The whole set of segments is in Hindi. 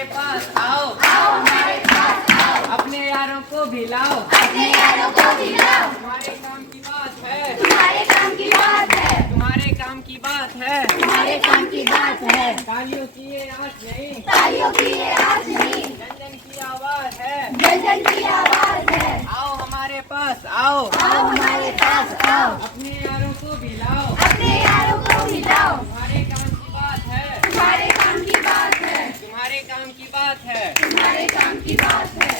हमारे पास आओ, आओ हमारे पास आओ, अपने यारों को भी लाओ, अपने यारों को भी लाओ। तुम्हारे काम की बात है, तुम्हारे काम की बात है, तुम्हारे काम की बात है, तुम्हारे काम की बात है। तालियों की ये आवाज नहीं, तालियों की ये आवाज नहीं, जन जन की आवाज है, जन जन की आवाज है। आओ हमारे पास आओ, आओ हमारे पास आओ, अपने यारों को भी लाओ, अपने यारों को भी लाओ। तुम्हारे काम की बात है, तुम्हारे काम की बात है, तुम्हारे काम की बात है। तुम्हारे काम की बात है।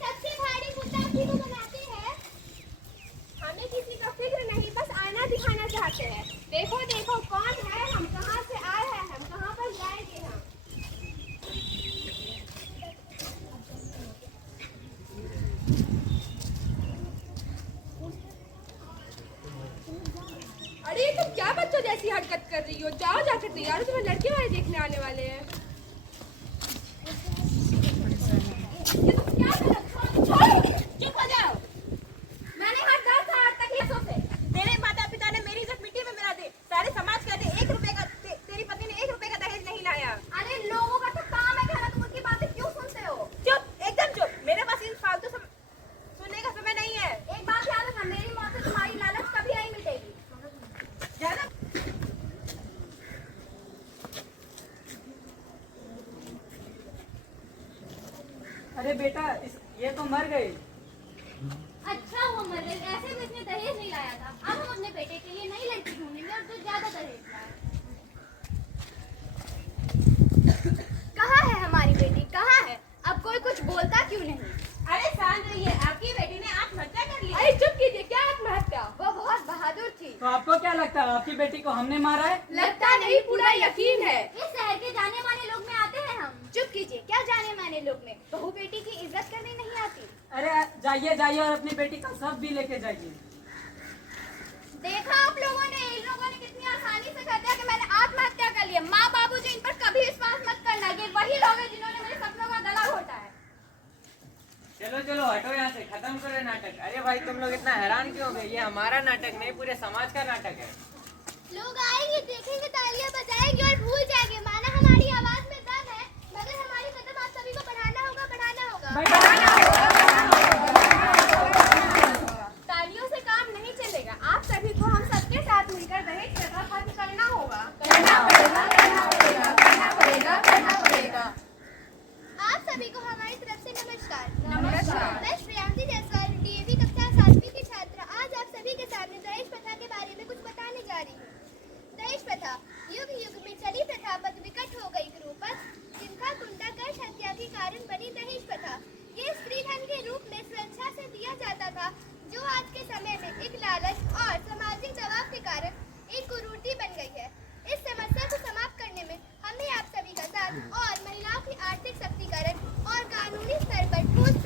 सबसे भारी मुद्दा क्यों बनाते हैं? हमें किसी का फिक्र नहीं, बस आना दिखाना चाहते हैं। देखो देखो कौन है, हम कहाँ से आए हैं, हम कहाँ पर जाएंगे हम। अरे तुम क्या बच्चों जैसी हरकत कर रही हो? जाओ जाकर तैयार हो, तुम्हें लड़के वाले देखने आने वाले हैं। ये तुम क्या कर रहे हो? छोड़ो, चुप हो जाओ। मैंने हर 10 साल तक ये सोचे। तेरे माता पिता ने मेरी इज्जत मिट्टी में मिला दी। सारे समाज कहते 1 रुपए का तेरी पत्नी ने 1 रुपए का दहेज नहीं लाया। अरे लोगों का तो काम है कहना, तुम उनकी बातें क्यों सुनते हो? चुप, एकदम चुप। मेरे पास इन फालतू सुनने का समय नहीं है। एक बात याद रखना, मेरी मौत से तुम्हारी लालच कभी नहीं मिटेगी। ज्यादा अरे बेटा ये तो मर गई। अच्छा वो मर गई, ऐसे भी इसने दहेज नहीं लाया था। अब हम अपने बेटे के लिए नई लड़की ढूंढेंगे और जो ज्यादा दहेज लाए। कहाँ है हमारी बेटी, कहाँ है? अब कोई कुछ बोलता क्यों नहीं? अरे शांत रहिए, आपकी बेटी ने आत्महत्या कर ली। अरे चुप कीजिए, क्या आत्महत्या? वो बहुत बहादुर थी। तो आपको क्या लगता है आपकी बेटी को हमने मारा है? लगता नहीं, पूरा यकीन है। इस शहर के जाने माने लोग में आते हैं हम। चुप कीजिए, क्या जाने माने लोग में बहू बेटी की इज्जत करनी नहीं आती। अरे जाइए जाइए और अपनी बेटी का सब भी लेके जाइए। देखा आप लोगों ने, इन लोगों ने कितनी आसानी से कर दिया कि मैंने आत्महत्या कर लिया। माँ बाबूजी इन पर कभी विश्वास मत करना, ये वही लोग हैं जिन्होंने मेरे सपनों का गला घोटा है। चलो चलो हटो यहाँ से, खत्म करो नाटक। अरे भाई तुम लोग इतना हैरान क्यों हो गए? ये हमारा नाटक नहीं, पूरे समाज का नाटक है। लोग आएंगे, देखेंगे, तालियां बजाएंगे और भूल जाएंगे। माना हमारी आवाज में दम है, मगर हमारी कदम आप सभी को बढ़ाना होगा, बढ़ाना होगा। तालियों से काम नहीं चलेगा, आप सभी को हम सबके साथ मिलकर दहेज प्रथा खत्म करना होगा। करना पड़ेगा, करना पड़ेगा, करना पड़ेगा, करना पड़ेगा। आप सभी को हमारी तरफ से नमस्कार। नमस्कार। मैं श्रेयांशी जायसवाल, डीएवी कक्षा 7वीं की छात्रा, आज आप सभी के सामने दहेज प्रथा के बारे में कुछ बताने जा रही हूँ। दहेज प्रथा युग युग में चली प्रथा पद विकट हो गई कुरूपथ, जिनका कुंडा कर हत्या के कारण बनी दहेज प्रथा। ये स्त्री धन के रूप में स्वेच्छा से दिया जाता था, जो आज के समय में एक लालच और सामाजिक दबाव के कारण एक कुरीति बन गई है। इस समस्या को समाप्त करने में हमें आप सभी का साथ और महिलाओं की आर्थिक सशक्तिकरण और कानूनी स्तर पर ठोस